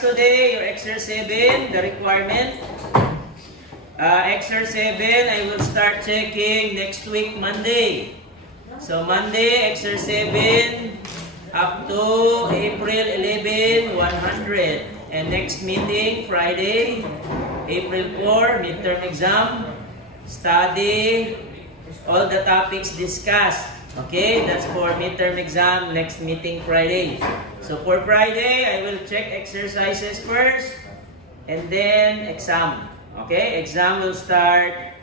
Today, your exercise 7, the requirement. Exercise 7, I will start checking next week, Monday. So, Monday, exercise 7, up to April 11, 100. And next meeting, Friday, April 4, midterm exam. Study all the topics discussed. Okay, that's for midterm exam, next meeting Friday. So for Friday, I will check exercises first and then exam. Okay, exam will start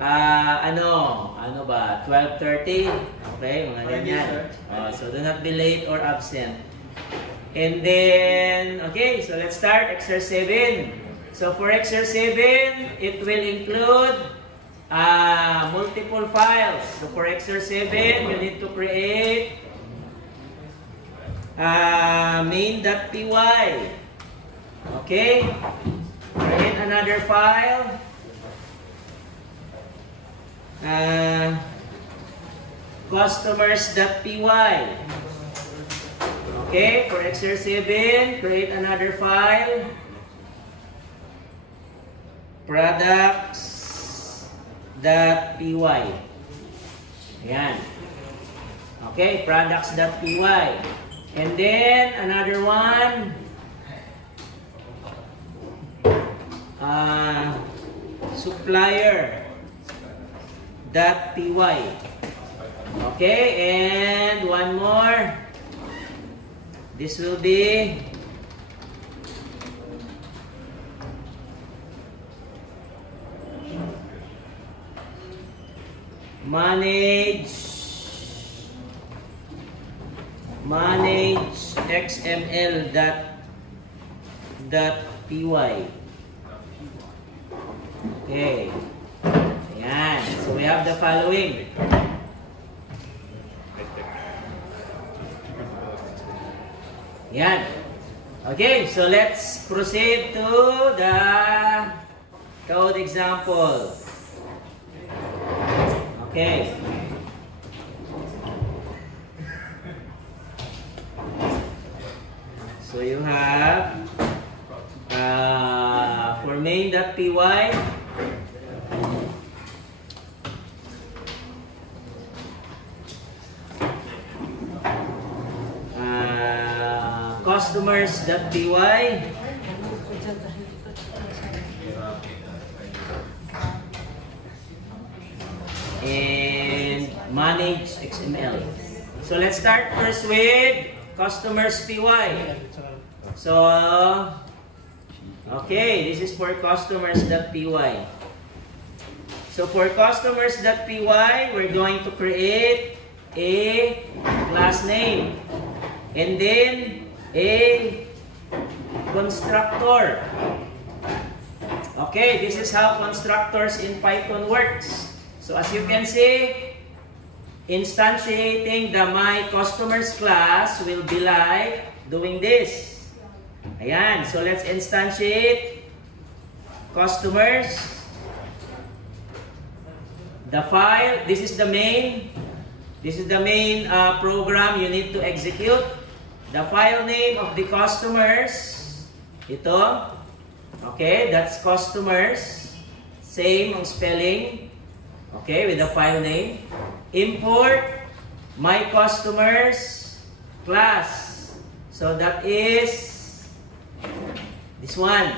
12:30. Okay, mga ganyan. So do not be late or absent. And then, okay, so let's start exercise 7. So for exercise 7, it will include multiple files. So for exercise 7, you need to create main.py. Okay, create another file. Customers.py. Okay, for exercise 7, create another file. Products.py. Ayan. Okay, products.py. And then another one, supplier.py. Okay, and one more. This will be manage xml.py. Okay. Ayan. So we have the following. Ayan. Okay, so let's proceed to the code example. Okay. So you have for main.py, customers.py, and manage XML. So let's start first with customers.py. So, okay, this is for customers.py. So for customers.py, we're going to create a class name and then a constructor. Okay, this is how constructors in Python works. So as you can see, instantiating the my customers class will be like doing this. Ayan, so let's instantiate customers. The file, this is the main. This is the main program you need to execute. The file name of the customers, ito. Okay, that's customers. Same ang spelling. Okay, with the file name. Import my customers class. So that is this one.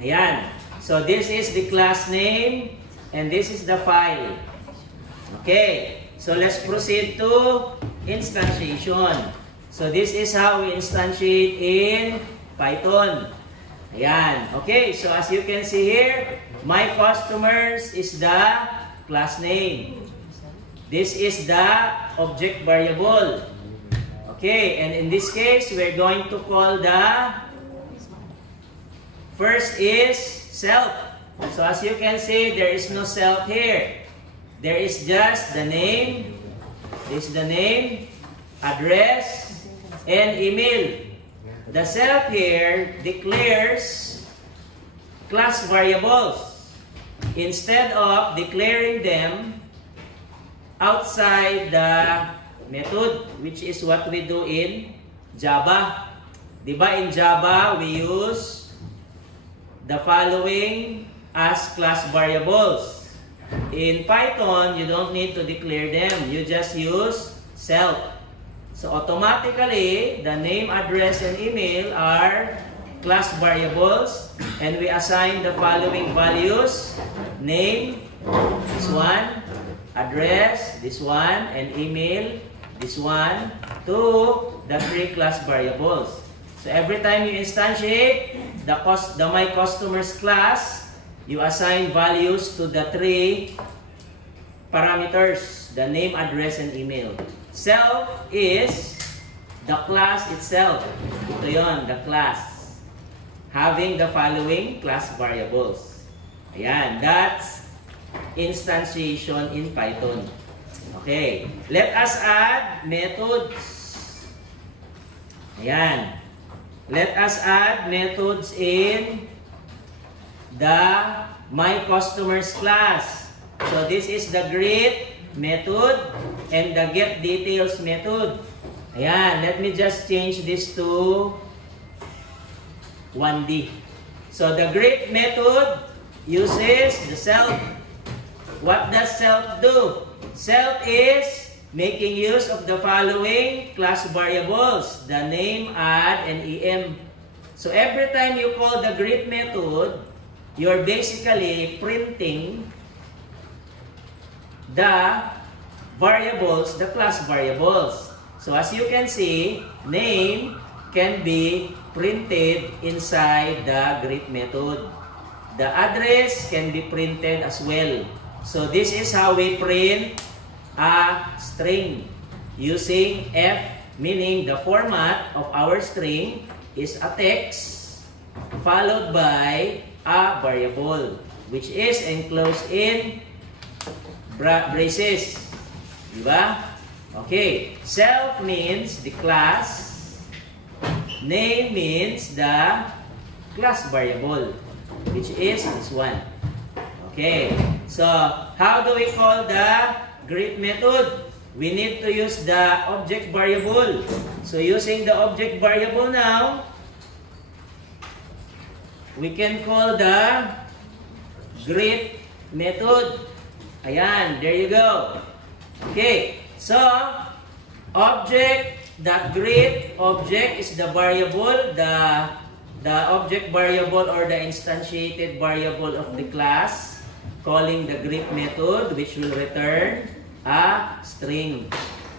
Ayan. So this is the class name and this is the file. Okay. So let's proceed to instantiation. So this is how we instantiate in Python. Ayan. Okay. So as you can see here, my customers is the class name. This is the object variable. Okay, and in this case, we're going to call the first is self. So as you can see, there is no self here. There is just the name. This is the name, address, and email. The self here declares class variables instead of declaring them outside the method, which is what we do in Java. Di ba in Java, we use the following as class variables. In Python, you don't need to declare them. You just use self. So automatically, the name, address, and email are class variables. And we assign the following values. Name, this one. Address, this one. And email, this one. To the 3 class variables. So every time you instantiate the my customers class, you assign values to the 3 parameters, the name, address, and email. Self is the class itself. Ito yon, the class. Having the following class variables. Ayan, that's instantiation in Python. Okay, let us add methods. Ayan. Let us add methods in the my customers class. So this is the greet method and the get details method. Ayan, let me just change this to 1D. So the greet method uses the self. What does self do? Self is making use of the following class variables, the name, add, and em. So every time you call the greet method, you're basically printing the variables, the class variables. So as you can see, name can be printed inside the greet method. The address can be printed as well. So this is how we print a string using F, meaning the format of our string is a text followed by a variable which is enclosed in braces. Diba? Okay. Self means the class. Name means the class variable which is this one. Okay. So, how do we call the greet method? We need to use the object variable. So using the object variable now, we can call the greet method. Ayan, there you go. Okay, so object.greet, object is the variable, the object variable or the instantiated variable of the class, calling the greet method which will return a string.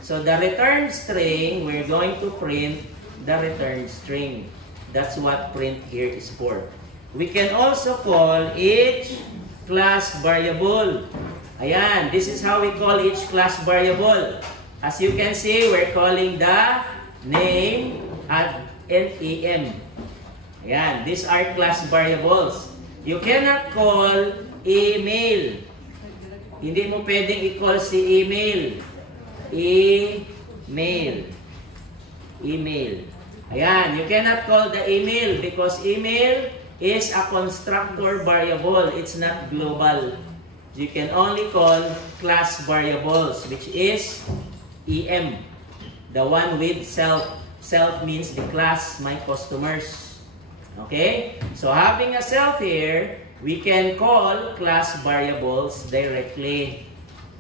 So the return string, we're going to print the return string. That's what print here is for. We can also call each class variable. Ayan, this is how we call each class variable. As you can see, we're calling the name and em. Ayan, these are class variables. You cannot call email. Hindi mo pwedeng i-call si email. Email. Ayan, you cannot call the email because email is a constructor variable. It's not global. You can only call class variables, which is em. The one with self. Self means the class, my customers. Okay? So having a self here, we can call class variables directly.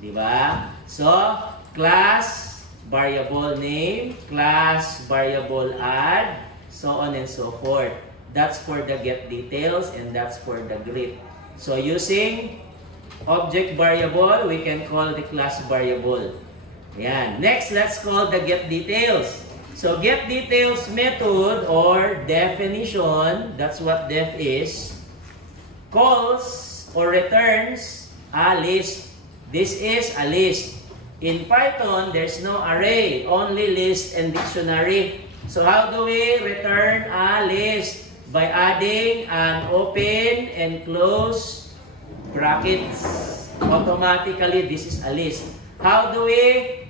Diba? So, class variable name, class variable add, so on and so forth. That's for the get details and that's for the greet. So, using object variable, we can call the class variable. Yan. Next, let's call the get details. So, get details method or definition, that's what def is, calls or returns a list. This is a list. In Python, there's no array, only list and dictionary. So how do we return a list? By adding an open and close brackets. Automatically, this is a list. How do we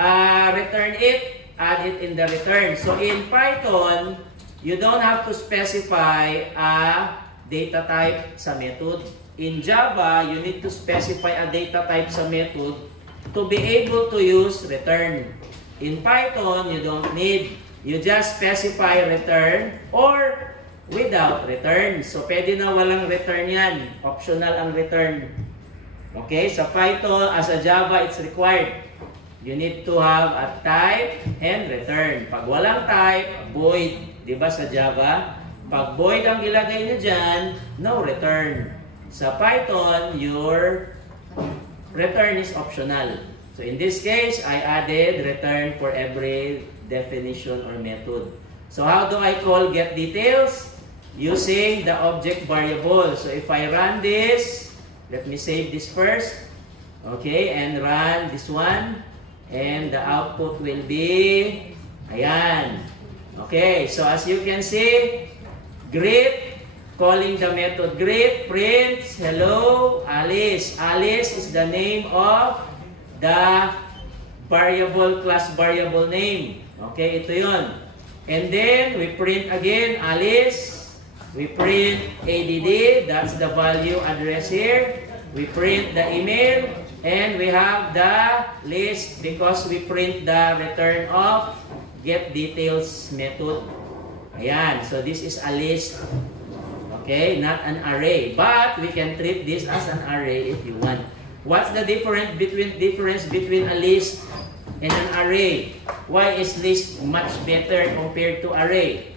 return it? Add it in the return. So in Python, you don't have to specify a data type sa method. In Java, you need to specify a data type sa method to be able to use return. In Python, you don't need. you just specify return or without return. So, pwede na walang return yan. Optional ang return. Okay, sa Python, as a Java, it's required. You need to have a type and return. Pag walang type, void. Diba sa Java? Pag void ang ilagay nyo dyan, no return. Sa Python, your return is optional. So in this case, I added return for every definition or method. So how do I call get details? Using the object variable. So if I run this, let me save this first. Okay, and run this one. And the output will be, ayan. Okay, so as you can see, greet, calling the method greet, prints, hello, Alice. Alice is the name of the variable, class variable name. Okay, ito yun. And then, we print again, Alice. We print ADD, that's the value address here. We print the email. And we have the list because we print the return of get details method. Ayan, so this is a list. Okay, not an array. But we can treat this as an array if you want. What's the difference between a list and an array? Why is list much better compared to array?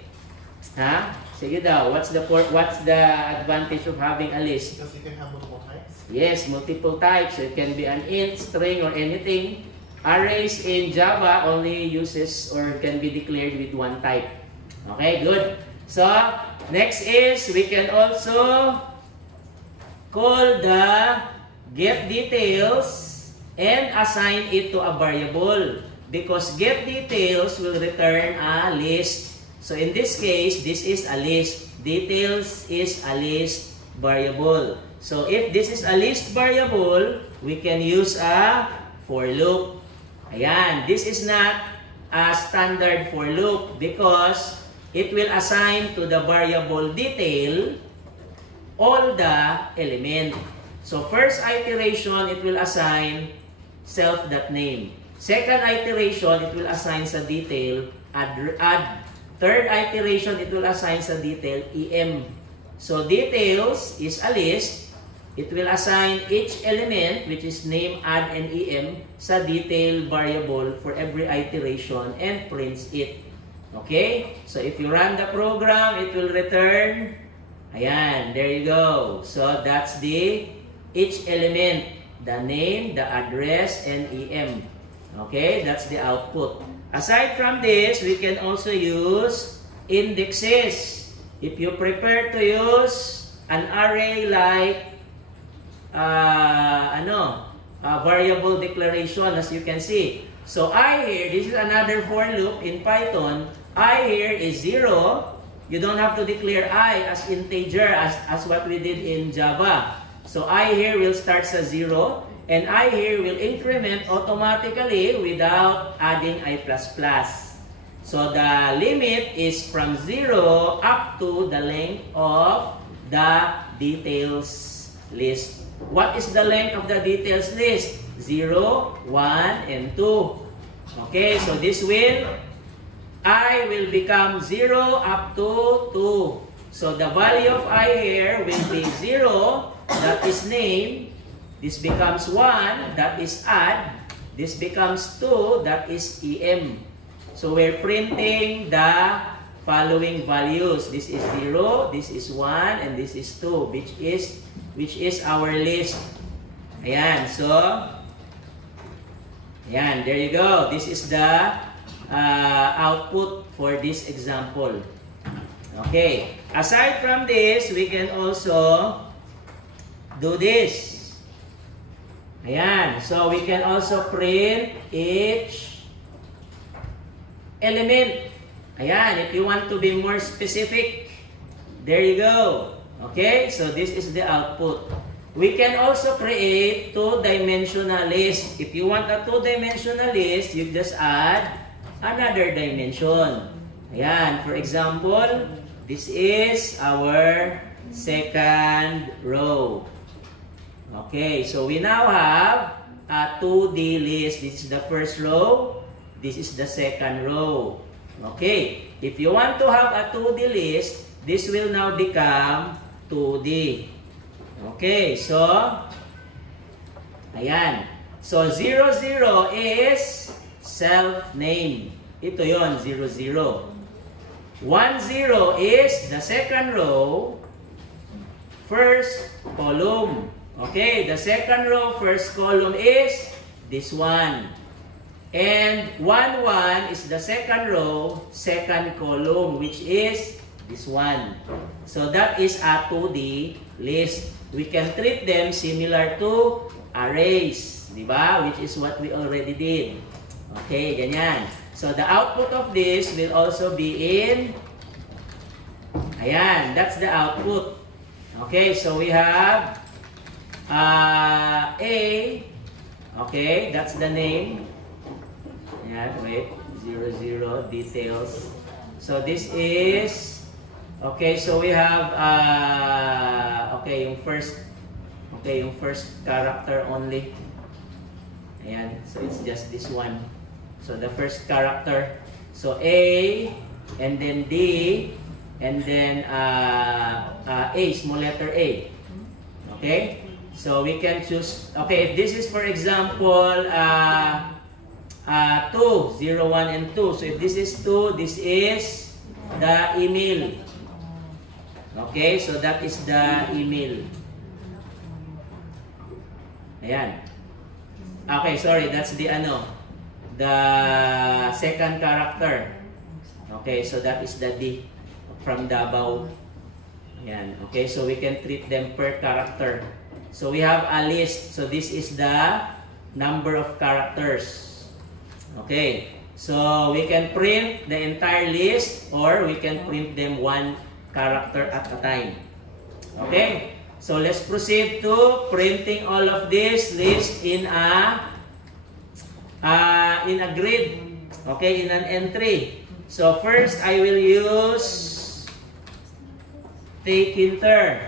Huh? Sige daw, what's the advantage of having a list? Because you can have multiple types. Yes, multiple types. So it can be an int, string, or anything. Arrays in Java only uses or can be declared with one type. Okay, good. So, next is we can also call the get details and assign it to a variable because get details will return a list. So in this case, this is a list. Details is a list variable. So if this is a list variable, we can use a for loop. Ayan, this is not a standard for loop because it will assign to the variable detail all the element. So first iteration, it will assign self.name. Second iteration, it will assign sa detail add. Third iteration, it will assign sa detail em. So details is a list. It will assign each element, which is name, add, and em, sa detail variable for every iteration and prints it. Okay? So if you run the program, it will return. Ayan, there you go. So that's the each element, the name, the address, and em. Okay? That's the output. Aside from this, we can also use indexes. If you prefer to use an array like variable declaration, as you can see. So I here, this is another for loop in Python. I here is 0. You don't have to declare I as integer as what we did in Java. So I here will start sa 0. And I here will increment automatically without adding I++. So the limit is from 0 up to the length of the details list. What is the length of the details list? 0, 1, and 2. Okay, so this will, I will become 0 up to 2. So the value of I here will be 0, that is name. This becomes 1, that is add. This becomes 2, that is em. So we're printing the following values. This is 0, this is 1, and this is 2, which is our list. Ayan, so ayan, there you go. This is the output for this example. Okay, aside from this, we can also do this. Ayan, so we can also print each element. Ayan, if you want to be more specific, there you go. Okay, so this is the output. We can also create two-dimensional list. If you want a two-dimensional list, you just add another dimension. Ayan, for example, this is our second row. Okay, so we now have a 2D list. This is the first row. This is the second row. Okay, if you want to have a 2D list, this will now become 2D. Okay, so, ayan. So, 00 is self-name. Ito yon 00. 10 is the second row, first column. Okay, the second row, first column is this one. And 11 is the second row, second column, which is this one. So that is a 2D list. We can treat them similar to arrays, di ba? Which is what we already did. Okay, ganyan. So the output of this will also be in, ayan, that's the output. Okay, so we have A, okay, that's the name. Ayan, wait, 00, details. So this is, okay, so we have, okay, yung first character only. Ayan, so it's just this one. So the first character. So A, and then D, and then A, small letter A. Okay? So we can choose, okay, if this is for example 2, 0, 1, and 2. So if this is 2, this is the email. Okay, so that is the email. Ayan. Okay, sorry, that's the the second character. Okay, so that is the D from Davao. Ayan. Okay, so we can treat them per character. So we have a list. So this is the number of characters. Okay, so we can print the entire list or we can print them one character at a time. Okay, so let's proceed to printing all of this list in a grid. Okay, in an entry. So first I will use takinter.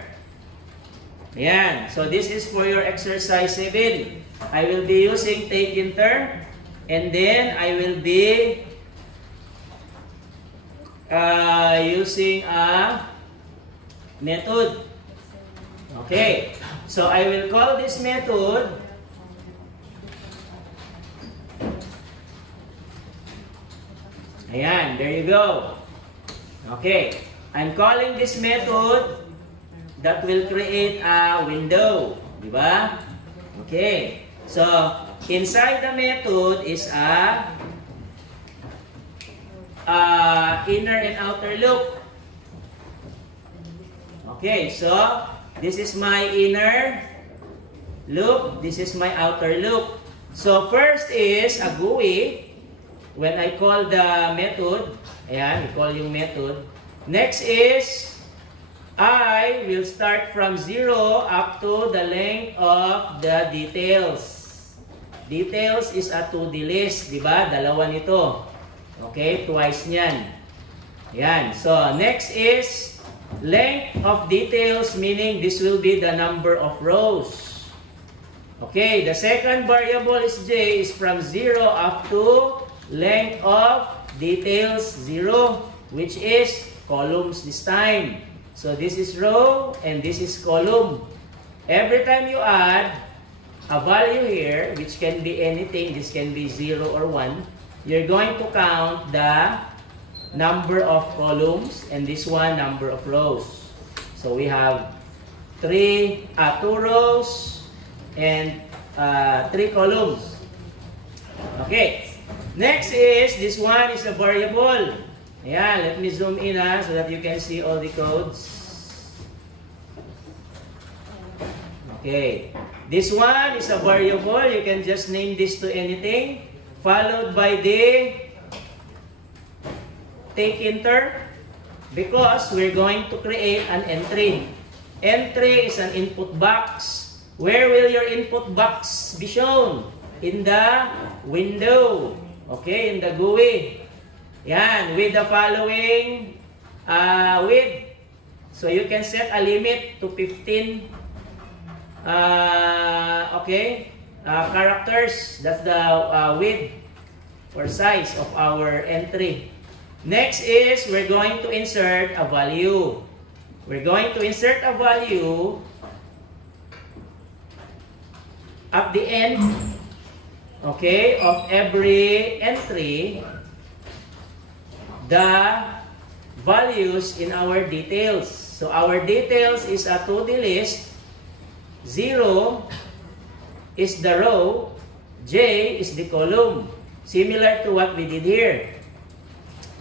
Ayan. So this is for your exercise 7. I will be using takinter, and then I will be using a method. Okay. So I will call this method ayan, there you go. Okay. I'm calling this method that will create a window. Diba? Okay. So, inside the method is a inner and outer loop. Okay. So, this is my inner loop. This is my outer loop. So, first is a GUI. When I call the method, ayan, i-call yung method. Next is, I will start from 0 up to the length of the details. Details is a 2D list, di ba? Dalawa nito. Okay, twice niyan. Ayan, so next is length of details, meaning this will be the number of rows. Okay, the second variable is J is from 0 up to length of details 0, which is columns this time. So this is row and this is column. Every time you add a value here, which can be anything, this can be 0 or 1, you're going to count the number of columns and this one number of rows. So we have 2 rows and 3 columns. Okay. Next is, this one is a variable. Yeah, let me zoom in so that you can see all the codes. Okay. This one is a variable. You can just name this to anything. Followed by the takinter, because we're going to create an entry. Entry is an input box. Where will your input box be shown? In the window. Okay, in the GUI. Yan, with the following width. So you can set a limit to 15 characters. That's the width or size of our entry. Next is we're going to insert a value. We're going to insert a value at the end, okay, of every entry, the values in our details. So our details is a 2D list. 0 is the row, J is the column, similar to what we did here.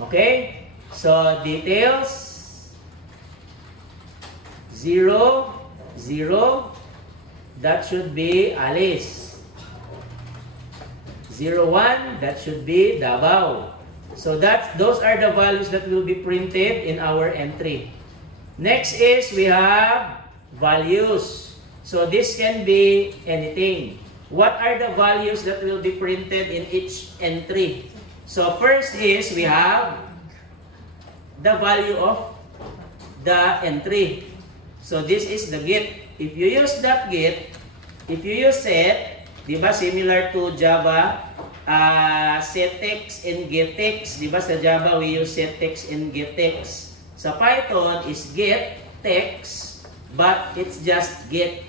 Okay, so details 0, 0, that should be Alice. 01, that should be Davao. So those are the values that will be printed in our entry. Next is we have values. So this can be anything. What are the values that will be printed in each entry? So first is we have the value of the entry. So this is the get. If you use that get, if you use set, di ba similar to Java, set text and get text. Di ba sa Java we use set text and get text. Sa Python is get text, but it's just get.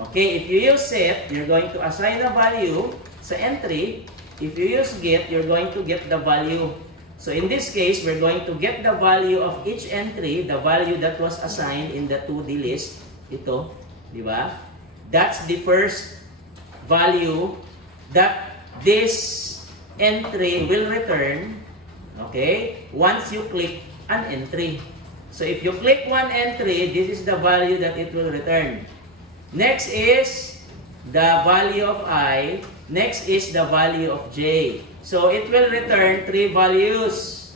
Okay, if you use set, you're going to assign a value sa entry. If you use get, you're going to get the value. So in this case, we're going to get the value of each entry, the value that was assigned in the 2D list. Ito, di ba? That's the first value that this entry will return, okay, once you click an entry. So if you click one entry, this is the value that it will return. Next is the value of I. Next is the value of J. So it will return 3 values,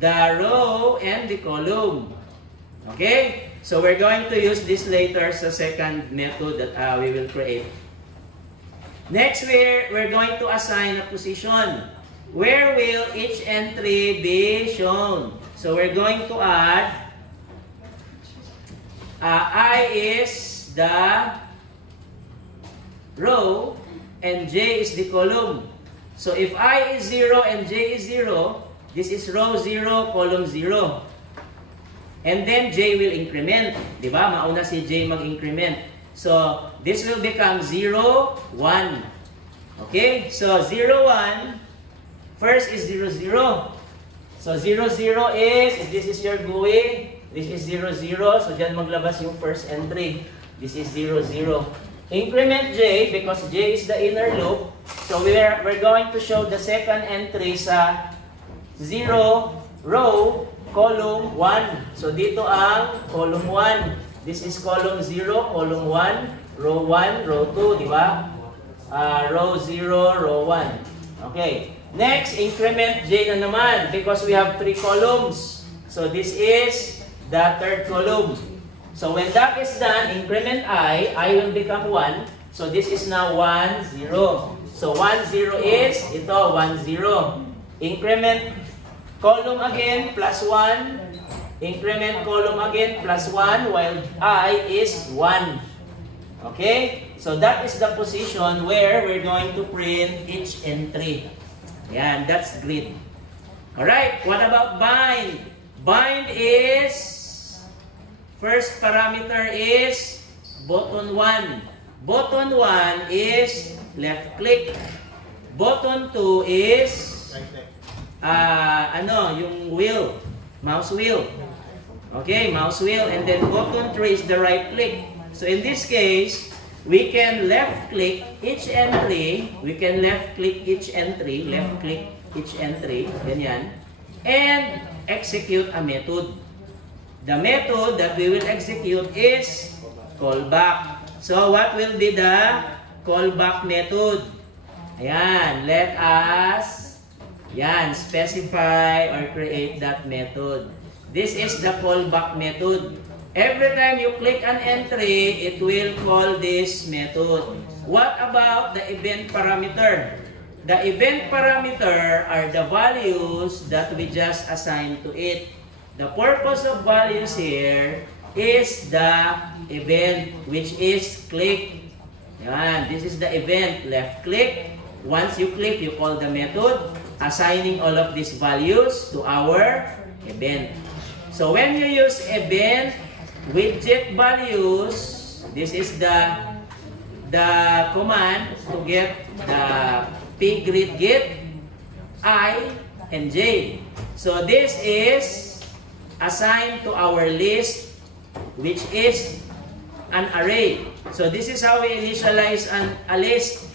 the row and the column. Okay? So we're going to use this later sa second method that we will create. Next, we're going to assign a position. Where will each entry be shown? So we're going to add I is the row and J is the column. So if I is 0 and J is 0, this is row 0, column 0. And then J will increment. Diba? Mauna si J mag-increment. So this will become 0, 1. Okay? So 0, 1. First is 0, 0. So 0, 0 is, if this is your GUI, this is 0, 0. So dyan maglabas yung first entry. This is 0, 0. Increment J because J is the inner loop. So we're going to show the second entry sa 0, row, column 1. So dito ang column 1. This is column 0, column 1, row 1, row 2, di ba? Row 0, row 1. Okay. Next, increment J na naman because we have 3 columns. So this is the third column. So when that is done, increment I will become 1. So this is now 1, 0. So 1, 0 is ito, 1, 0. Increment column again, plus 1. Increment column again, plus 1, while I is 1. Okay? So that is the position where we're going to print each entry. Yan, that's grid. Alright, what about bind? Bind is, first parameter is button 1. Button 1 is left click. Button 2 is yung wheel, mouse wheel. Okay, mouse wheel. And then button 3 is the right click. So in this case, we can left click each entry. We can left click each entry. Left click each entry. Ganyan. And execute a method. The method that we will execute is callback. So what will be the callback method? Ayan, let us specify or create that method. This is the callback method. Every time you click an entry, it will call this method. What about the event parameter? The event parameter are the values that we just assigned to it. The purpose of values here is the event, which is click. Yan, this is the event. Left click. Once you click, you call the method. assigning all of these values to our event. So when you use event widget values, this is the command to get the pgrid get I and j. So this is assigned to our list, which is an array. So this is how we initialize a list.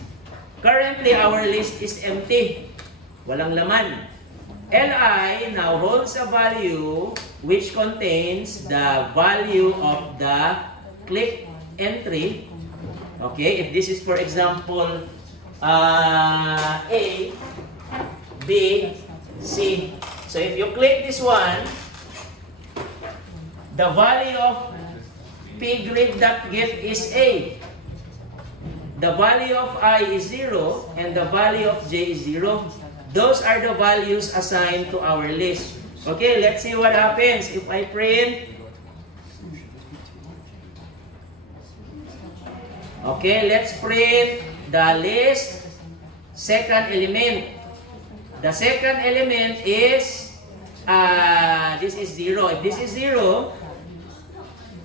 Currently, our list is empty. Walang laman. Li now holds a value which contains the value of the click entry. Okay, if this is, for example, A, B, C. So if you click this one, the value of pgrid.get is A. The value of I is 0 and the value of j is 0. Those are the values assigned to our list. Okay, let's see what happens if I print. Okay, let's print the list second element. The second element is, this is 0. If this is 0,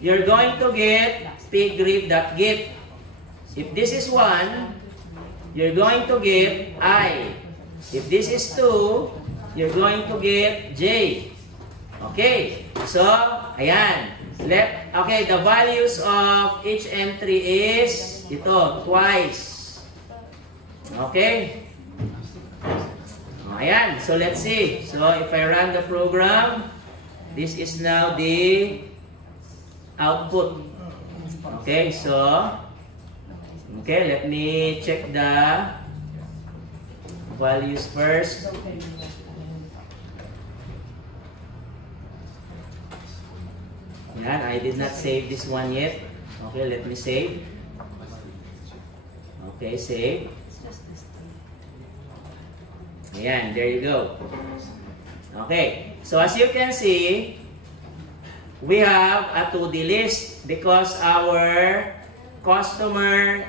you're going to get pgrid.get. If this is 1, you're going to get I. If this is 2, you're going to get j. Okay, so, ayan. Okay, the values of each entry is ito, twice. Okay? Ayan, so let's see. So if I run the program, this is now the output. Okay, so, okay, let me check the values first. Yan, I did not save this one yet. Okay, let me save. Okay, save. Ayan, there you go. Okay, so as you can see, we have a 2D list because our customer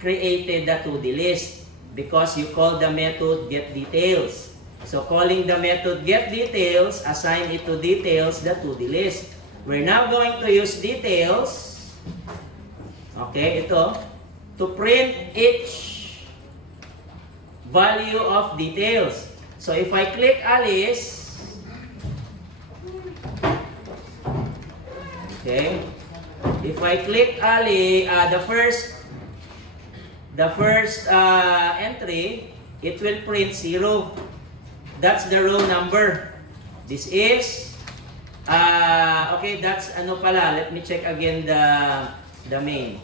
created the 2D list because you call the method getDetails. So calling the method getDetails, assign it to details, the 2D list. We're now going to use details, okay, ito, to print each value of details. So if I click Alice, okay, if I click Ali, the first entry, it will print 0. That's the row number. This is okay, that's ano pala. Let me check again the main.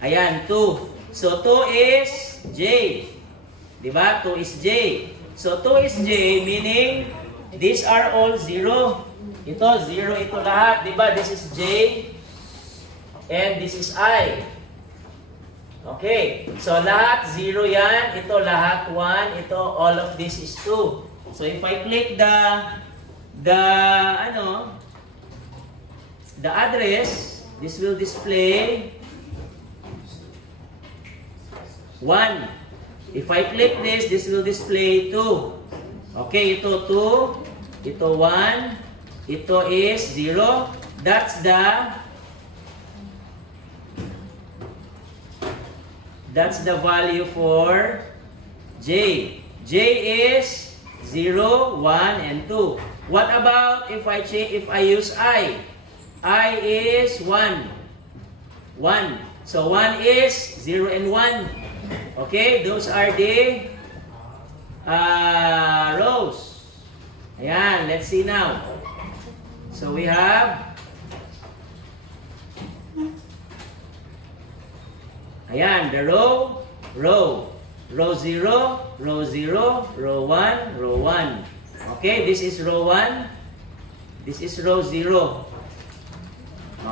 Ayan, 2. So 2 is J. Diba? 2 is J. So 2 is J, meaning these are all 0. Ito, 0 ito lahat. Diba? This is J and this is I. Okay. So lahat 0 yan. Ito lahat 1. Ito, all of this is 2. So if I click the address, this will display 1. If I click this will display 2. Okay, ito 2, ito 1, ito is 0. That's the value for J. J is 0, 1, and 2. What about if I use I? I is 1. 1. So 1 is 0 and 1. Okay, those are the rows. Ayan, let's see now. So we have, ayan, the row 0, row 0, row 1, row 1. Okay, this is row 1. This is row 0.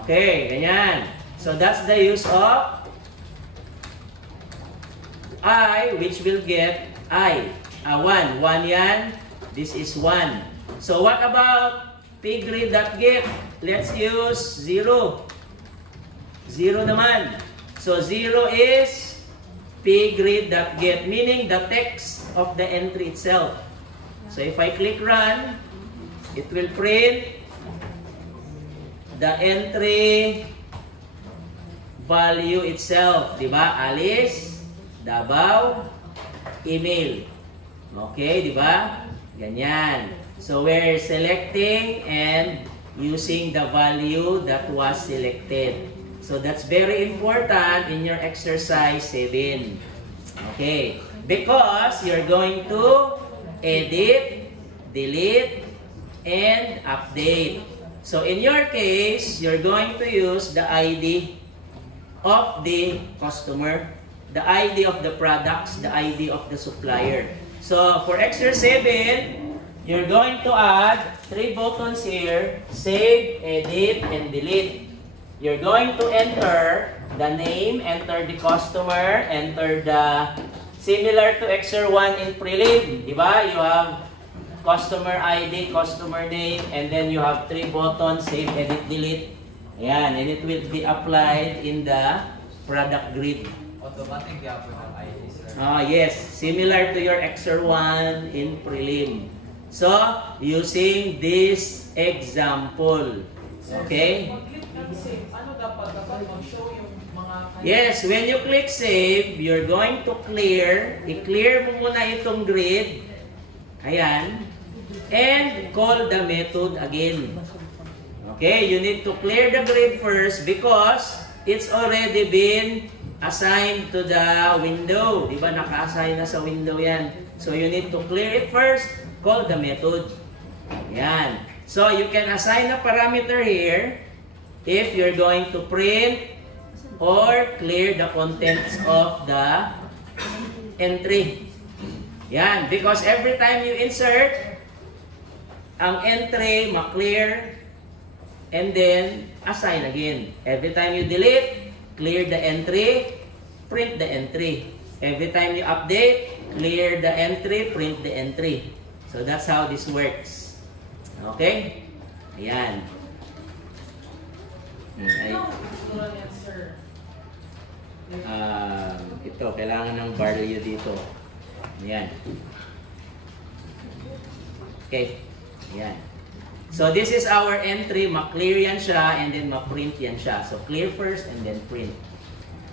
Okay, ganyan. So that's the use of I, which will get I. 1. 1 yan. This is 1. So what about pgrid.get? Let's use 0. 0 naman. So 0 is pgrid.get, meaning the text of the entry itself. So if I click run, it will print the entry value itself. Diba? Alice, Davao, email. Okay, diba? Ganyan. So we're selecting and using the value that was selected. So that's very important in your exercise 7. Okay, because you're going to edit, delete, and update. So in your case, you're going to use the ID of the customer, the ID of the products, the ID of the supplier. So for exercise 7, you're going to add 3 buttons here: save, edit, and delete. You're going to enter the name, enter the customer, enter the similar to Exer 1 in prelim. Diba? You have customer ID, customer name, and then you have 3 buttons: save, edit, delete. Ayan, and it will be applied in the product grid. Automatic yapon ang ID, sir. Yes, similar to your Exer 1 in prelim. So, using this example. Okay? Ano dapat mag-show yung mga... Yes, when you click save, you're going to clear. I-clear mo muna itong grid. Ayan. And call the method again. Okay, you need to clear the grid first because it's already been assigned to the window. Diba, naka-assign na sa window yan. So, you need to clear it first. Call the method. Yan. So, you can assign a parameter here if you're going to print or clear the contents of the entry. Yan. Because every time you insert, ang entry ma-clear and then assign again. Every time you delete, clear the entry, print the entry. Every time you update, clear the entry, print the entry. So that's how this works. Okay? Ayan. Ito, kailangan ng value dito. Ayan. Okay. Ayan. So this is our entry. Ma-clear yan siya and then ma-print yan siya. So clear first and then print.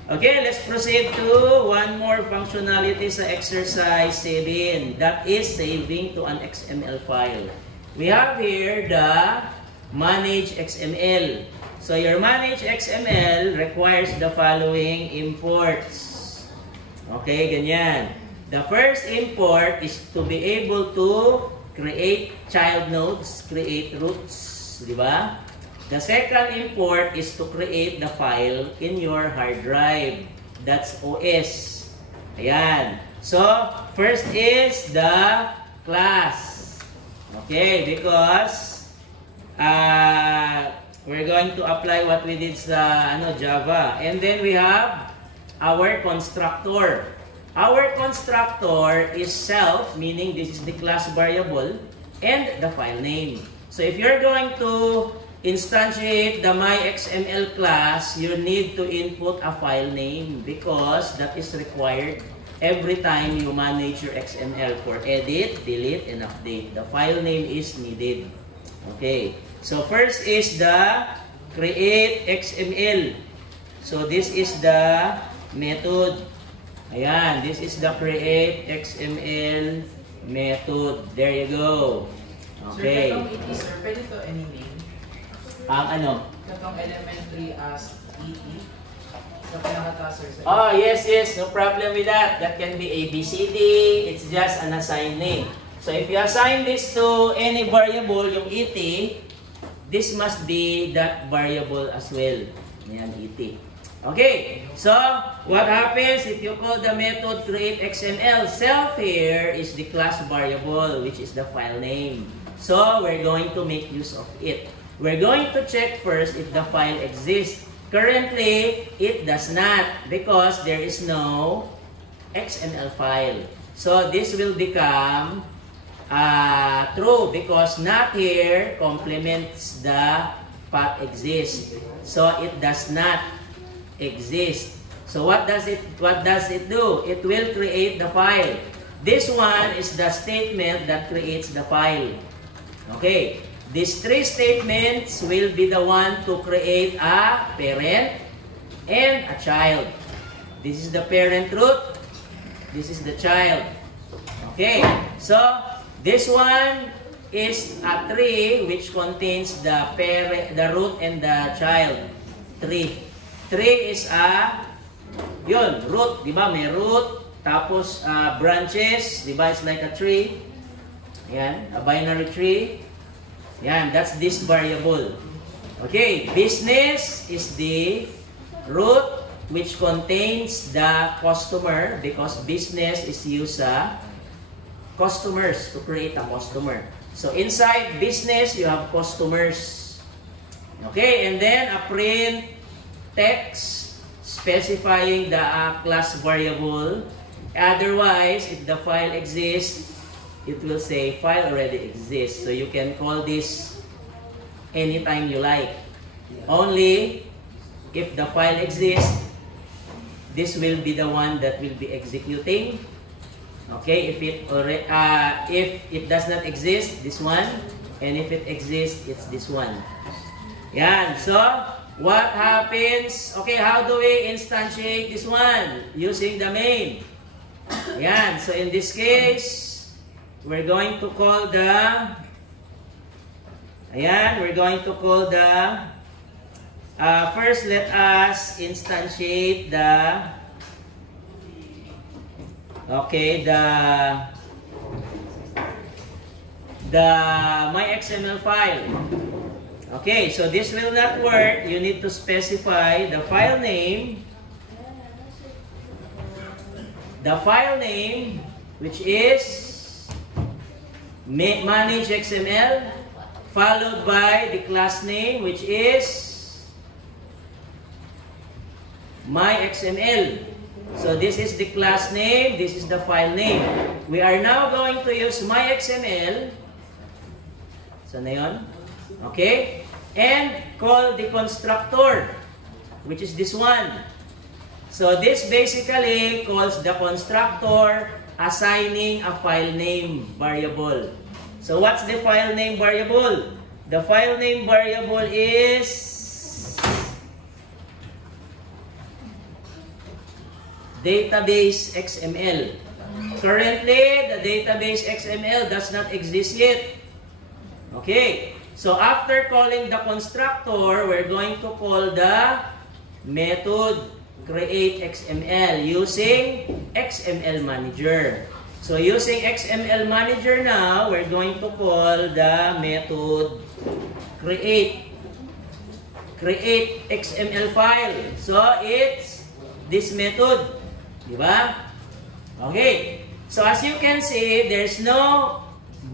Okay, let's proceed to one more functionality sa exercise 7. That is saving to an XML file. We have here the manage XML. So your manage XML requires the following imports. Okay, ganyan. The first import is to be able to create child nodes, create roots, di ba? The second import is to create the file in your hard drive. That's OS. Ayan. So, first is the class. Okay, because we're going to apply what we did sa Java. And then we have our constructor. Our constructor is self, meaning this is the class variable, and the file name. So, if you're going to instantiate the myXML class, you need to input a file name because that is required every time you manage your XML for edit, delete, and update. The file name is needed. Okay. So first is the create XML. So this is the method. Ayan, this is the create XML method. There you go. Okay. Sir, pwede to any name? Ang Katong elementary as ET. Sa pinakataas, sir. Oh, yes. No problem with that. That can be ABCD. It's just an assigned name. So if you assign this to any variable, yung ET, this must be that variable as well. Ayan, ET. Okay. So, what happens if you call the method create XML? Self here is the class variable, which is the file name. So, we're going to make use of it. We're going to check first if the file exists. Currently, it does not because there is no XML file. So, this will become true because not here complements the path exist. So, it does not exist. So, what does it do? It will create the file. This one is the statement that creates the file. Okay. These three statements will be the one to create a parent and a child. This is the parent root. This is the child. Okay. So, this one is a tree which contains the parent, the root and the child. Tree. Tree is a, yun, root. Diba? May root. Tapos, branches. Diba? It's like a tree. Ayan. A binary tree. Yan, that's this variable. Okay, business is the root which contains the customer because business is used customers to create a customer. So inside business, you have customers. Okay, and then a print text specifying the class variable. Otherwise, if the file exists, it will say file already exists. So you can call this anytime you like. Only if the file exists, this will be the one that will be executing. Okay, if it does not exist, this one, and if it exists, it's this one. Yan. So what happens? Okay, how do we instantiate this one? Using the main. Yan. So in this case, we're going to call the, ayan, we're going to call the, first let us instantiate the, okay, the my.xml file. Okay, so this will not work. You need to specify the file name, which is manage XML, followed by the class name, which is my.xml. So this is the class name, this is the file name. We are now going to use my.xml. So na yun? Okay? And call the constructor, which is this one. So this basically calls the constructor assigning a file name variable. So what's the file name variable? The file name variable is database XML. Currently, the database XML does not exist yet. Okay. So after calling the constructor, we're going to call the method create XML using XML Manager. So using XML Manager now, we're going to call the method create XML file. So it's this method, diba? Okay. So as you can see, there's no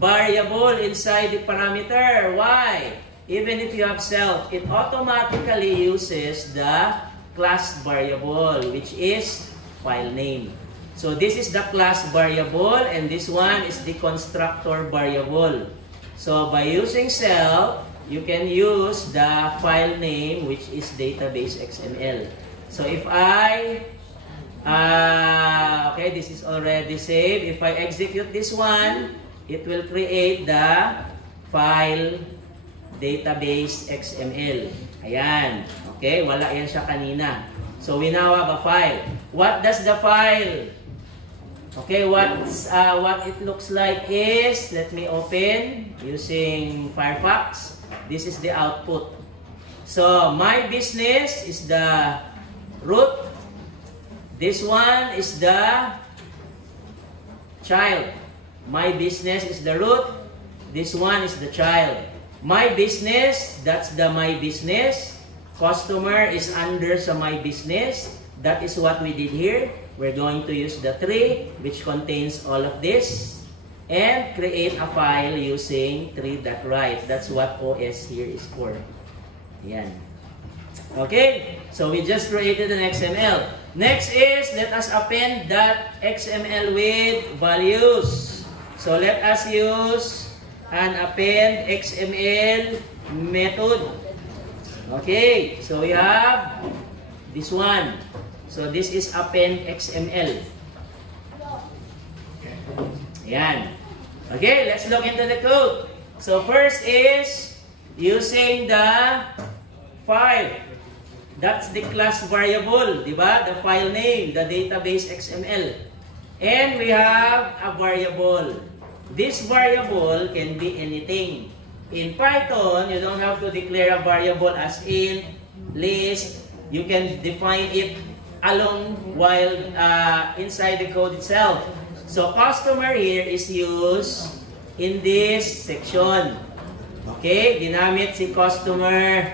variable inside the parameter. Why? Even if you have self, it automatically uses the class variable, which is file name. So this is the class variable and this one is the constructor variable. So by using self, you can use the file name, which is database XML. So if I okay, this is already saved. If I execute this one, it will create the file database XML. Ayan. Okay, wala yan siya kanina. So we now have a file. What does the file? Okay, what it looks like is, let me open using Firefox. This is the output. So my business is the root. This one is the child. My business is the root. This one is the child. My business, that's the my business. Customer is under sa my business. That is what we did here. We're going to use the tree, which contains all of this, and create a file using tree.write. That's what OS here is for. Yan. Okay, so we just created an XML. Next is, let us append that XML with values. So let us use an append XML method. Okay, so we have this one. So this is append XML. Ayan. Okay, let's look into the code. So first is using the file. That's the class variable, di ba? The file name, the database XML. And we have a variable. This variable can be anything. In Python, you don't have to declare a variable as in, list. You can define it alone while inside the code itself. So customer here is used in this section. Okay, ginamit si customer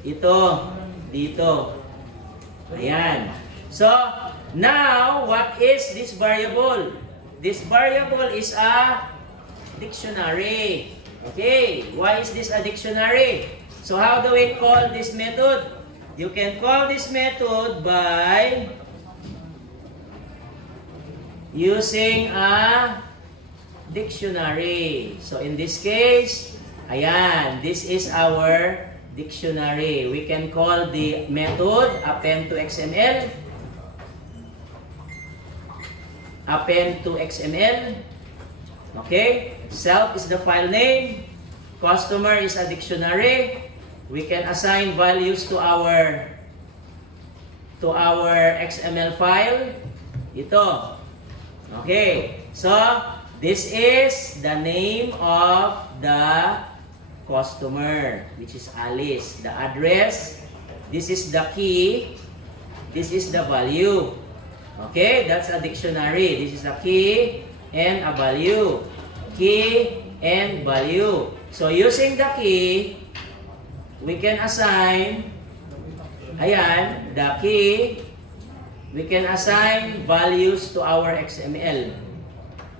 ito dito. Ayan. So now what is this variable? This variable is a dictionary. Okay, why is this a dictionary? So how do we call this method? You can call this method by using a dictionary. So in this case, ayan, this is our dictionary. We can call the method append to XML. Append to XML. Okay, self is the file name. Customer is a dictionary. We can assign values to our XML file. Ito. Okay, so this is the name of the customer, which is Alice. The address, this is the key, this is the value. Okay, that's a dictionary. This is a key and a value. Key and value. So using the key, we can assign, ayan, the key, we can assign values to our XML.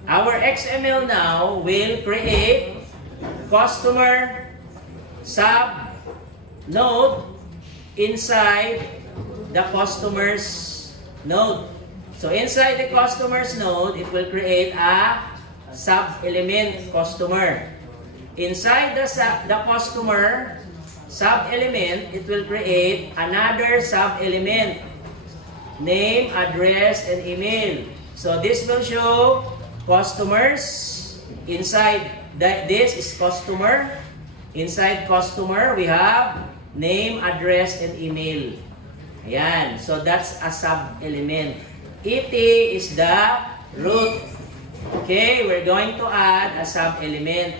Our XML now will create customer sub node inside the customer's node. So inside the customer's node, it will create a sub-element customer. Inside the customer sub-element, it will create another sub-element, name, address, and email. So this will show customers. Inside this is customer. Inside customer, we have name, address, and email. Ayan. So that's a sub-element. ET is the root. Okay, we're going to add a sub-element.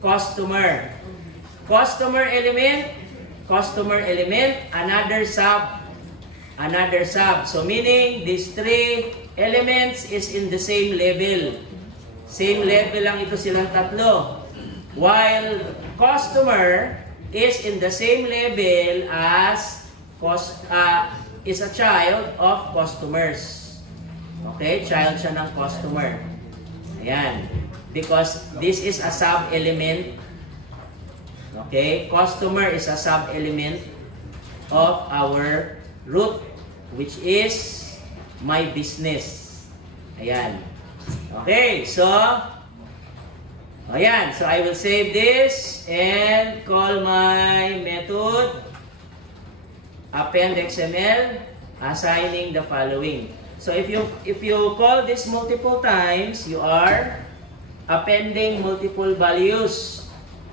Customer. Customer element, another sub. Another sub. So meaning, these three elements is in the same level. Same level lang ito silang tatlo. While customer is in the same level as is a child of customers. Okay? Child siya ng customer. Ayan. Because this is a sub-element. Okay? Customer is a sub-element of our root, which is my business. Ayan. Okay, so ayan, so I will save this and call my method append XML, assigning the following. So if you call this multiple times, you are appending multiple values.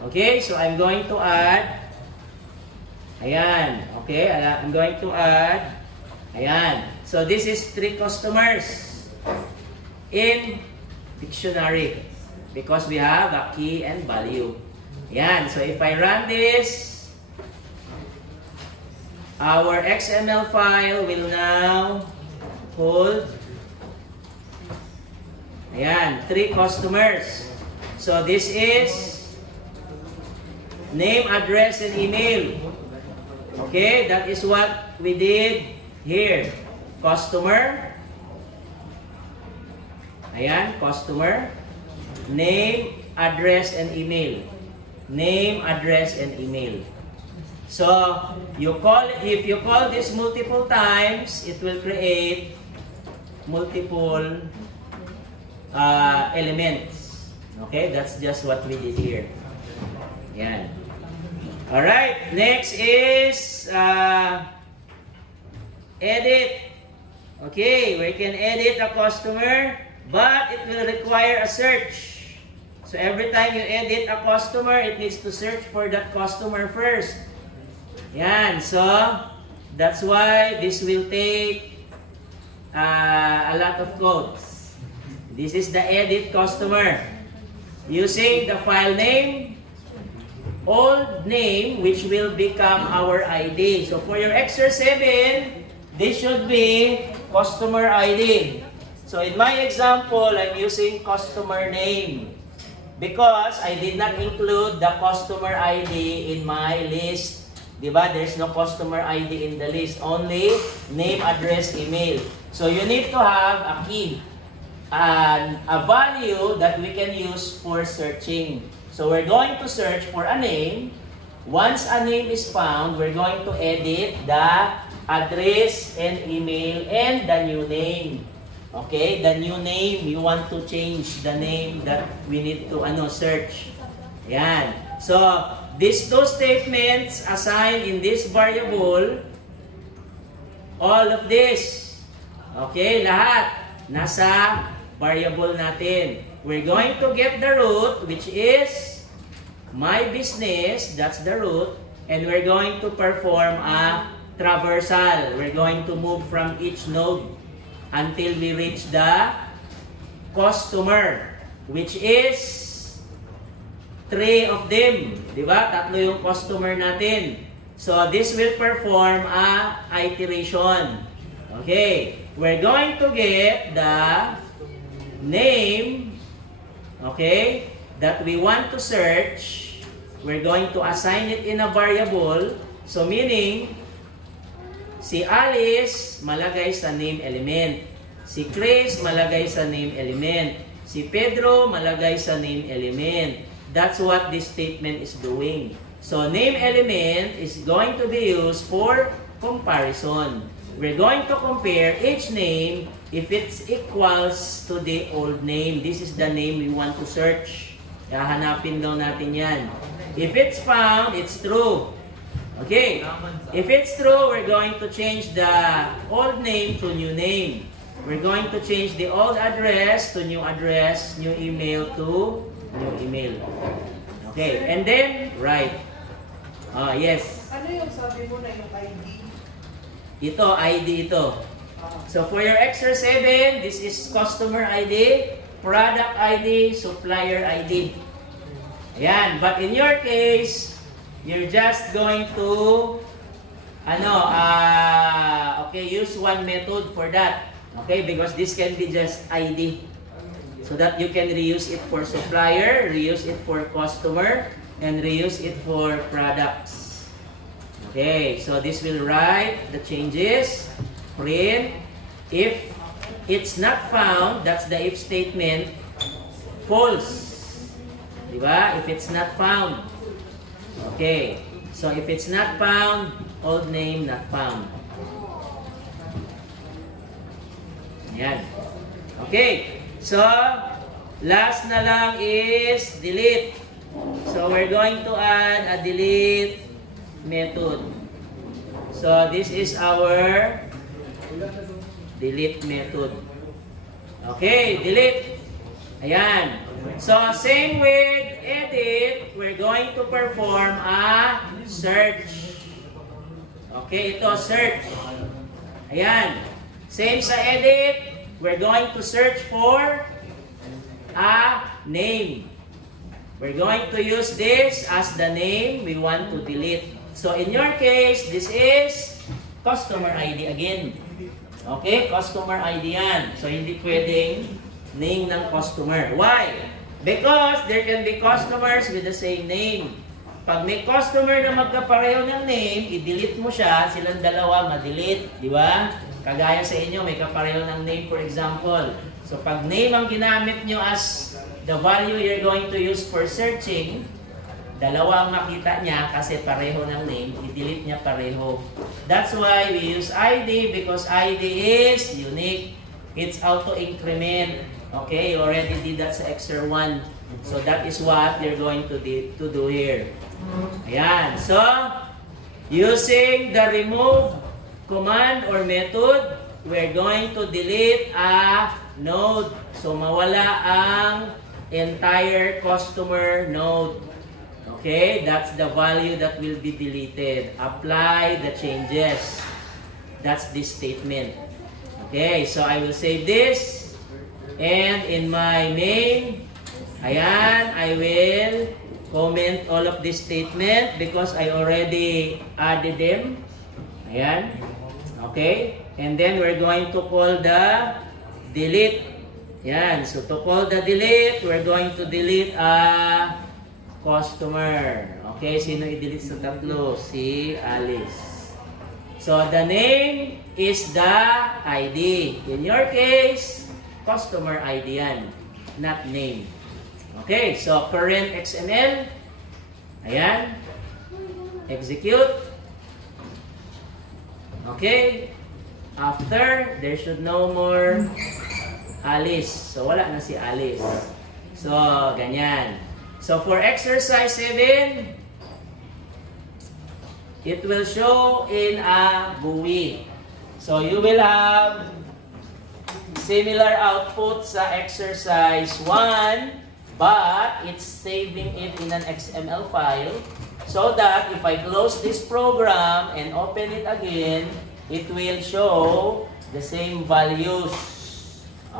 Okay, so I'm going to add, ayan, okay, I'm going to add, ayan. So this is 3 customers in dictionary because we have a key and value. Ayan, so if I run this, our XML file will now hold, ayan, 3 customers. So this is name, address, and email. Okay, that is what we did here. Customer. Ayan, customer. Name, address, and email. Name, address, and email. So, if you call this multiple times, it will create multiple elements. Okay, that's just what we did here. Ayan. Alright, next is edit. Okay, we can edit a customer but it will require a search. So every time you edit a customer, it needs to search for that customer first. Yan. So, that's why this will take a lot of codes. This is the edit customer. Using the file name, old name, which will become our ID. So for your Exer 7, this should be customer ID. So in my example, I'm using customer name because I did not include the customer ID in my list. Diba? There's no customer ID in the list. Only name, address, email. So you need to have a key and a value that we can use for searching. So we're going to search for a name. Once a name is found, we're going to edit the address and email and the new name. Okay, the new name, you want to change the name that we need to search. Yan. So, these two statements assigned in this variable, all of this, okay, lahat nasa variable natin. We're going to get the root, which is my business, that's the root, and we're going to perform a traversal. We're going to move from each node until we reach the customer, which is 3 of them. Diba? Tatlo yung customer natin. So, this will perform a iteration. Okay. We're going to get the name, okay, that we want to search. We're going to assign it in a variable. So, meaning, si Alice, malagay sa name element. Si Chris, malagay sa name element. Si Pedro, malagay sa name element. That's what this statement is doing. So, name element is going to be used for comparison. We're going to compare each name if it's equals to the old name. This is the name we want to search. Hahanapin daw natin yan. If it's found, it's true. Okay, if it's true, we're going to change the old name to new name. We're going to change the old address to new address, new email to new email. Okay, and then, right. Yes. Ano yung sabi mo na yung ID? Ito, ID ito. So for your Exer 7, this is customer ID, product ID, supplier ID. Ayan, but in your case, you're just going to use one method for that. Okay, because this can be just ID. So that you can reuse it for supplier, reuse it for customer, and reuse it for products. Okay, so this will write the changes, print. If it's not found, that's the if statement, false. Diba? If it's not found. Okay, so if it's not found, old name not found. Yan. Okay, so last na lang is delete. So we're going to add a delete method. So this is our delete method. Okay, delete. Ayan. So same with edit, we're going to perform a search. Okay, ito search. Ayan. Same sa edit, we're going to search for a name. We're going to use this as the name we want to delete. So in your case, this is customer ID again. Okay, customer ID yan. So hindi pwedeng name ng customer. Why? Because there can be customers with the same name. Pag may customer na magkapareho ng name, i-delete mo siya, silang dalawa ma-delete, di ba? Kagaya sa inyo, may kapareho ng name for example. So pag name ang ginamit nyo as the value you're going to use for searching, dalawa ang makita niya kasi pareho ng name, i-delete niya pareho. That's why we use ID because ID is unique. It's auto-increment. Okay, you already did that sa Exer 1. So that is what you're going to do here. Ayan. So, using the remove command or method, we're going to delete a node. So mawala ang entire customer node. Okay, that's the value that will be deleted. Apply the changes. That's this statement. Okay, so I will save this. And in my main, ayan, I will comment all of this statement because I already added them. Ayan. Okay. And then we're going to call the delete. Yan. So to call the delete, we're going to delete a customer. Okay. Sino i-delete sa tatlo? Si Alice. So the name is the ID. In your case, customer ID yan. Not name. Okay. So current XML. Ayan. Execute. Okay. After, there should no more Alice. So, wala na si Alice. So, ganyan. So, for exercise 7, it will show in a GUI. So, you will have similar output sa exercise 1, but it's saving it in an XML file so that if I close this program and open it again, it will show the same values.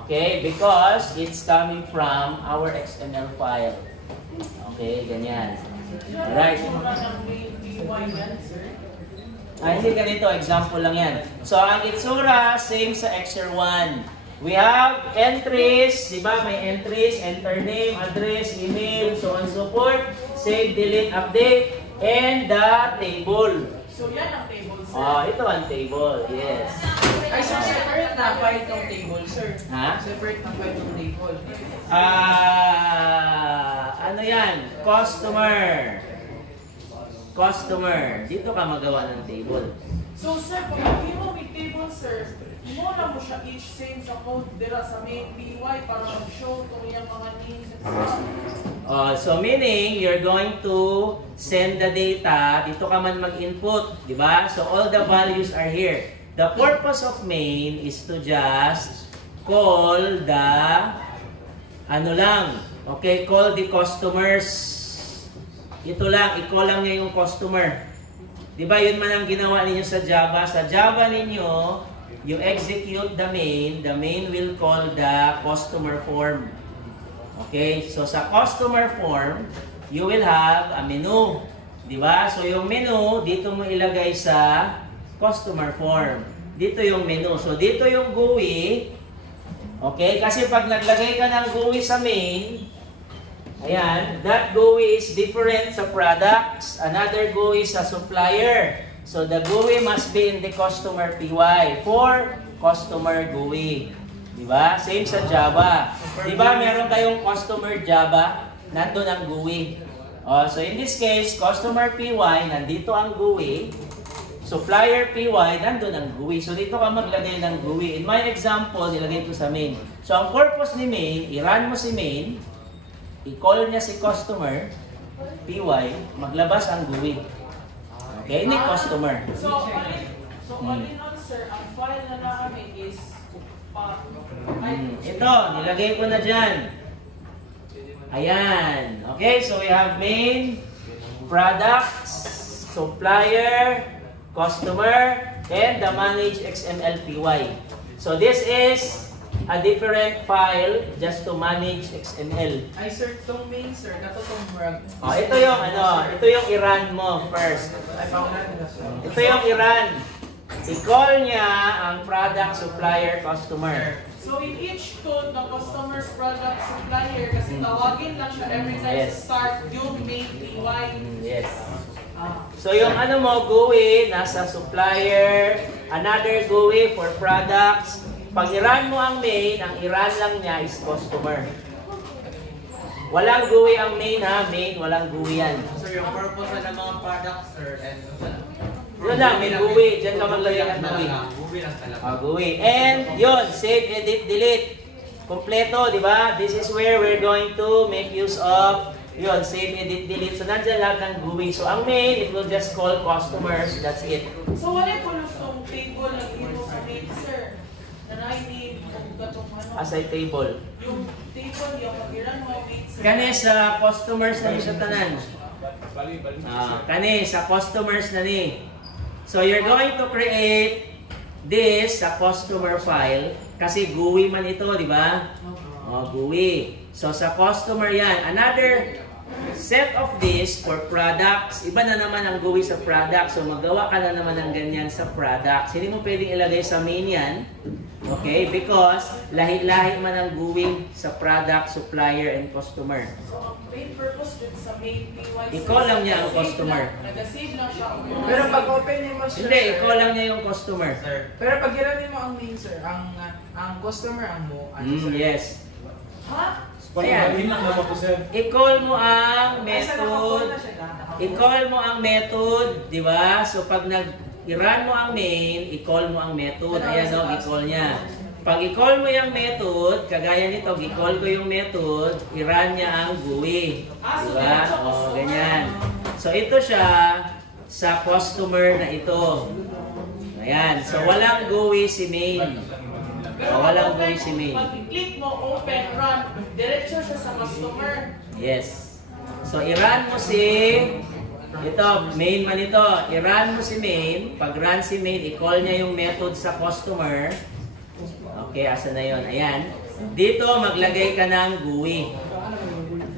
Okay? Because it's coming from our XML file. Okay? Ganyan. Alright. Hindi ganito. Example lang yan. So, ang itsura, same sa Exer 1. We have entries. Diba? May entries. Enter name, address, email, so on and so forth. Save, delete, update. And the table. So yan ang table, sir. Oh, ito ang table. Yes. Ay, sir, separate na file ng table, sir. Ha? Separate na file ng table. Ano yan? Customer. Customer. Dito ka magawa ng table. So sir, kung hindi mo may table, sir, mo na mo siya each same sa code dira sa main PY para mag-show kung yung mga names and stuff. So meaning, you're going to send the data, dito ka man mag-input, di ba? So all the values are here. The purpose of main is to just call the, call the customers. Ito lang, i-call lang niya yung customer. Di ba, yun man ang ginawa ninyo sa Java. Sa Java ninyo, you execute the main will call the customer form. Okay, so sa customer form, you will have a menu. Diba? So yung menu, dito mo ilagay sa customer form. Dito yung menu. So dito yung GUI. Okay, kasi pag naglagay ka ng GUI sa main, ayan, that GUI is different sa products. Another GUI sa supplier. So the GUI must be in the customer PY for customer GUI. Diba? Same sa Java. Diba meron kayong customer Java, nandun ang GUI. So in this case, customer PY, nandito ang GUI. Supplier PY, nandun ang GUI. So dito ka maglagay ng GUI. In my example, nilagay ko sa main. So ang purpose ni main, i-run mo si main, i-call niya si customer PY, maglabas ang GUI. Okay, ini customer. So all in all, sir, ang file na namin is ito, nilagay ko na dyan. Ayan. Okay, so we have main, products, supplier, customer, and the manage XML PY. So this is a different file just to manage XML. Ay, sir, itong main, sir, katotong rag. Ito yung ito yung i-run mo first. Ay, pangunan na, sir. Ito yung i-run. I-call niya ang product, supplier, customer. So in each code, the customer's product supplier, kasi tawagin lang siya every time Yes. start yung main PY. Yes. So yung mo, GUI, nasa supplier, another GUI for products. Pag i-run mo ang main, ang i-run lang niya is customer. Walang GUI ang main ha, main, walang GUI yan. Sir, yung purpose ng mga products, sir, and Yun lang, may GUI. Diyan ka maglagay ng GUI. GUI lang talaga. GUI. And yun, save, edit, delete. Kompleto, di ba? This is where we're going to make use of yun, save, edit, delete. So, nandiyan lahat ng GUI. So, ang main, it will just call customers. That's it. So wala po tong table na ito sa main, sir. Na nai-name katong ano. Asay table. Yung table, yung kagiran mo, main sir. Kani sa customers na ni sa tanan. Kani sa customers na ni. So you're going to create this sa customer file kasi GUI man ito, di ba? GUI. So sa customer yan. Another set of this for products. Iba na naman ang GUI sa product. So magawa ka na naman ng ganyan sa products. Hindi mo pwedeng ilagay sa main yan. Okay? Because lahi-lahi man ang GUI sa product, supplier, and customer. So ang main purpose dun sa main PY. Ikaw lang niya ang customer. Nag-save lang siya. Pero pag open mo sir. Hindi, ikaw lang niya yung customer. Pero pag giranin mo ang main sir, ang customer ang mo. Sir? Yes. Ha? Ayan. I-call mo ang method. I-call mo ang method, di ba? So pag i-run mo ang main, i-call mo ang method. Ayan o, i-call niya. Pag i-call mo yung method, kagaya nito, i-call ko yung method, i-run niya ang GUI. Di ba? O, ganyan. So ito siya sa customer na ito. Ayan. So walang GUI si main. Pero Walang GUI si main. Pag i-click mo, open, run, diretso siya sa customer. Yes. So, i-run mo si... Ito, main man ito. I-run mo si main. Pag run si main, i-call niya yung method sa customer. Okay, asa na yun? Ayan. Dito, maglagay ka ng GUI.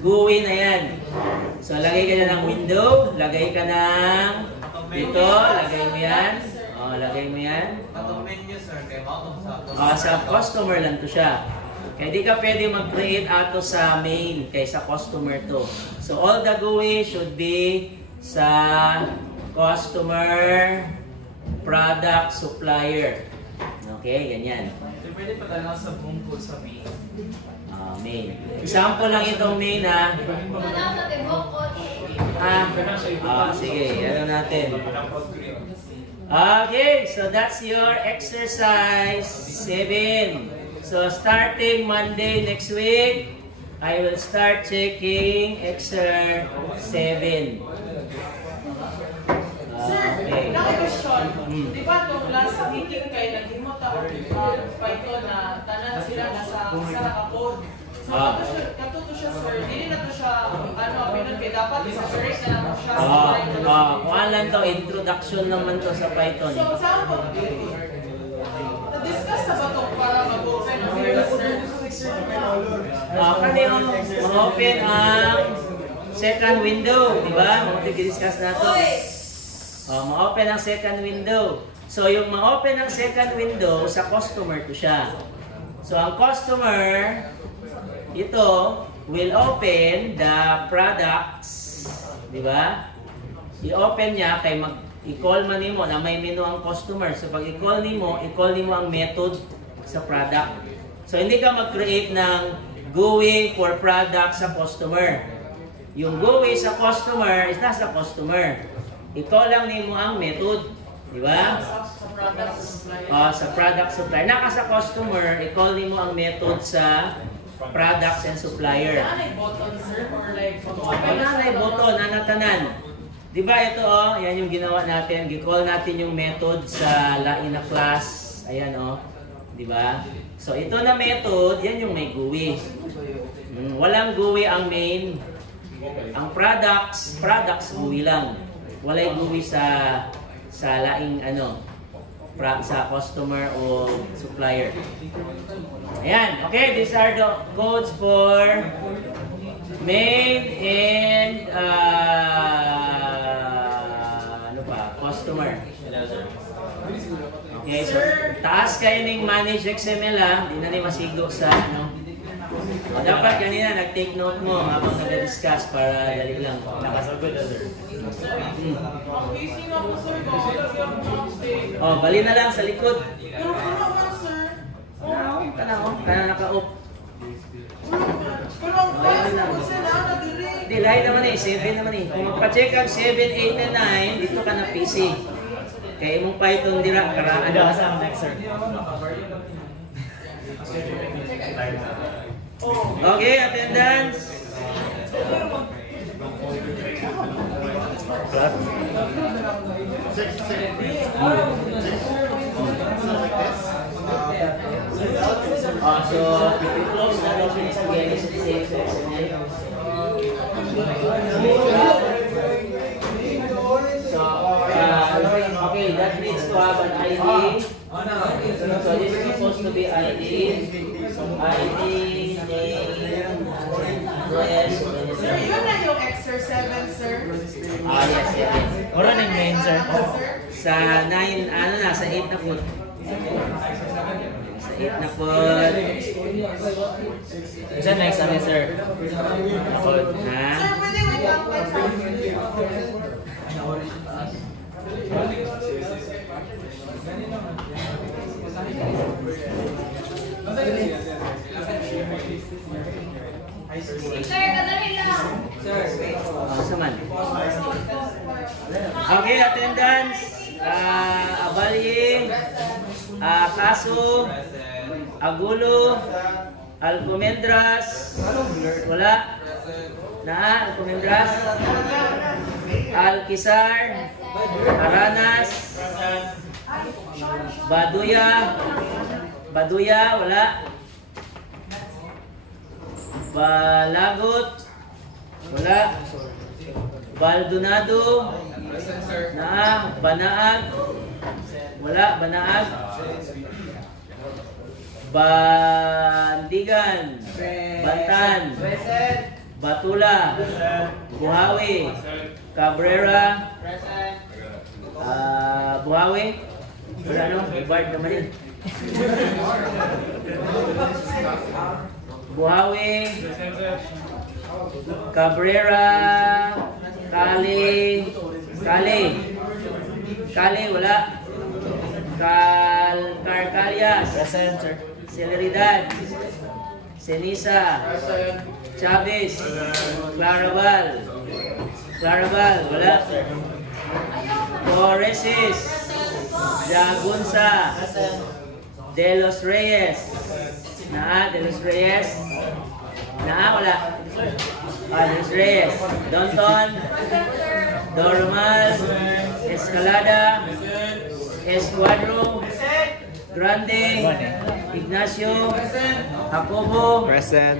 GUI na yan. So, lagay ka na ng window. Lagay ka ng... Dito, lagay mo yan. O, lagay mo yan. Sa customer lang to siya. Kaya di ka pwede mag-create ato sa main kaysa customer to. So all the GUI should be sa customer, product, supplier. Okay, ganyan. Pwede pa talaga sa phone code sa main. Main. Example lang itong main ha. Sige, ano natin. Okay, so that's your exercise 7. So starting Monday next week, I will start checking exercise 7. Sir, Okay. question. Di ba itong last meeting kayo naghimot ako Python na tanan sila nasa naka-code. So katuto siya sir, hindi na to siya pinagpay dapat isa-search na naman siya sa Python. Kung alam to, introduction naman to sa Python. So saan po? Na-discuss na ba ito para mag-open ang research? Kanino ma-open ang second window, di ba? Mag-discuss na to. Ma-open ang second window. So, yung ma-open ang second window, sa customer to siya. So, ang customer, ito, will open the products, di ba? I-open niya, kay i-call man nimo na may menu ang customer. So, pag i-call nimo ang method sa product. So, hindi ka mag-create ng GUI for product sa customer. Yung GUI sa customer is nasa customer. I-call lang nimo ang method. Di ba? Sa product supplier. Naka sa customer, i-call nimo ang method sa products and supplier. Anay button sir or like Anay button, anatanan. Di ba ito yan yung ginawa natin. Gi-call natin yung method sa lain na class. Ayan Di ba? So ito na method, yan yung may GUI. Walang GUI ang main. Ang products GUI lang. Walay GUI sa laing sa customer o supplier. Ayan, okay, these are the codes for main and customer. Okay, so taas kayo ng manage XML Di na ni masigo sa dapat kanina nag-take note mo habang nag-discuss para dali lang. Nakasagod sir. Ang busy nga po sir, wala yung update. Bali na lang sa likod. Pero wala man sir. Kana naka-off. Pero ang file mo sila na diri. Hindi, lahat naman 7 naman Kung magpa-check ang 7, 8, and 9, dito ka na PC. Kaya mong Python dira, karaan na sa next sir. Okay, attendance. So, if you close na documents again, it's the same section. So, okay, that needs to have an ID. So, this is supposed to be ID. ID, yes. Sir, yun na yung Exer 7, sir. Yes. Wala na yung main, sir. Sa 9, ano na, sa 8 na po. Sa 8 na po. Isa next, ano, sir? Ako. Ha? Sir, pwede wait lang pa sa Sir, kadali lang. Saman. Okay, attendance. Abalye. Kaso. Agulo. Alcomendras. Wala. Alcomendras. Alquizar. Aranas. Baduya. Wala. Balagot. Wala. Baldonado. Banaag. Wala. Banaag. Bandigan. Bantan. Batula. Buhawi. Cabrera. Buhawi. Wala no? Bard naman yun. Buhawi. Cabrera. Kali, wala. Carcalias. Present, sir. Celeridad. Senisa. Chavez. Claraval, wala. Torreses. Jagunsa. De Los Reyes. De Los Reyes. Wala. De Los Reyes. Donton. Dormal. Escalada. Escuadro. Grande. Ignacio. Jacobo. Present.